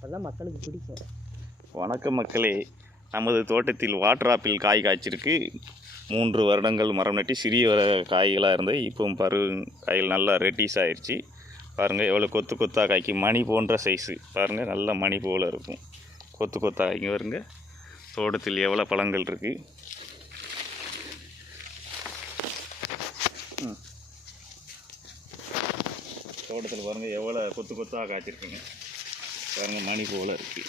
அப்பதான் மக்களுக்கு பிடிக்கும். வணக்கம் மக்களே, நமது தோட்டத்தில் வாட்டர் ஆப்பிள் காய் காய்ச்சிருக்கு. 3 வருடங்கள் மரம் நட்டி சிறிய காய்களாக இருந்தது. இப்போவும் காய்கள் நல்லா ரெட்டிஸ் ஆயிடுச்சு. பாருங்கள் எவ்வளோ கொத்து கொத்தாக காய்க்கு, மணி போன்ற சைஸு பாருங்கள், நல்ல மணி போல் இருக்கும். கொத்து கொத்தாக காய்ங்க பாருங்க. தோட்டத்தில் எவ்வளோ பழங்கள் இருக்குது. தோட்டத்தில் பாருங்கள் எவ்வளோ கொத்து கொத்தாக காய்ச்சிருக்குங்க. பாருங்கள் மணி போல் இருக்குது,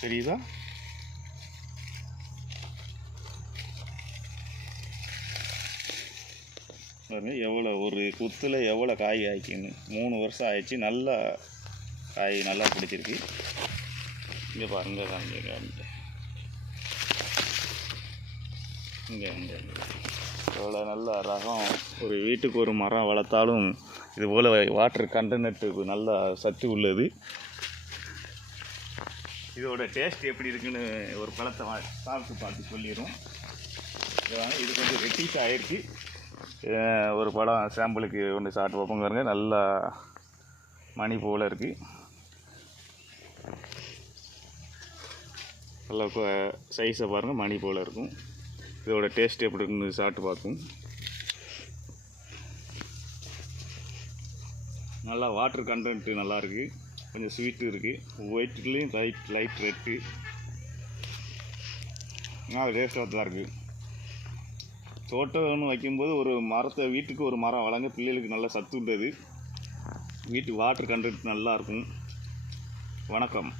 தெரியுதா? பாருங்கள் எவ்வளோ ஒரு குத்தில் எவ்வளோ காய் காய்க்குன்னு. 3 வருஷம் ஆயிடுச்சு. நல்லா காய் நல்லா பிடிச்சிருக்கு. இங்கே பாருங்க, இங்கே எவ்வளோ நல்ல ரகம். ஒரு வீட்டுக்கு ஒரு மரம் வளர்த்தாலும் இதுபோல் வாட்டர் கண்டென்ட் நல்லா சத்து உள்ளது. இதோட டேஸ்ட் எப்படி இருக்குன்னு ஒரு பழத்தை சாப்பிட்டு பார்த்து சொல்லிடும். இது கொஞ்சம் ரெட்டிஸ் ஆகிருக்கு. ஒரு பழம் சாம்பிளுக்கு ஒன்று சாப்பிட்டு பார்ப்போங்க. பாருங்க நல்லா மணி போல் இருக்குது. நல்லா சைஸை பாருங்கள், மணி போல் இருக்கும். இதோட டேஸ்ட் எப்படி இருக்குன்னு சாப்பிட்டு பார்க்கும். நல்லா வாட்டர் கண்டென்ட்டு நல்லாயிருக்கு. கொஞ்சம் ஸ்வீட்டு இருக்குது. ஒயிட்லேயும் லைட் ரெட்டு. டேஸ்ட்டாக தான் இருக்குது. தோட்டம்னு வைக்கும்போது ஒரு மரத்தை, வீட்டுக்கு ஒரு மரம் வளங்க, பிள்ளைகளுக்கு நல்லா சத்து உள்ளது. வீட்டு வாட்டர் கண்டென்ட் நல்லாயிருக்கும். வணக்கம்.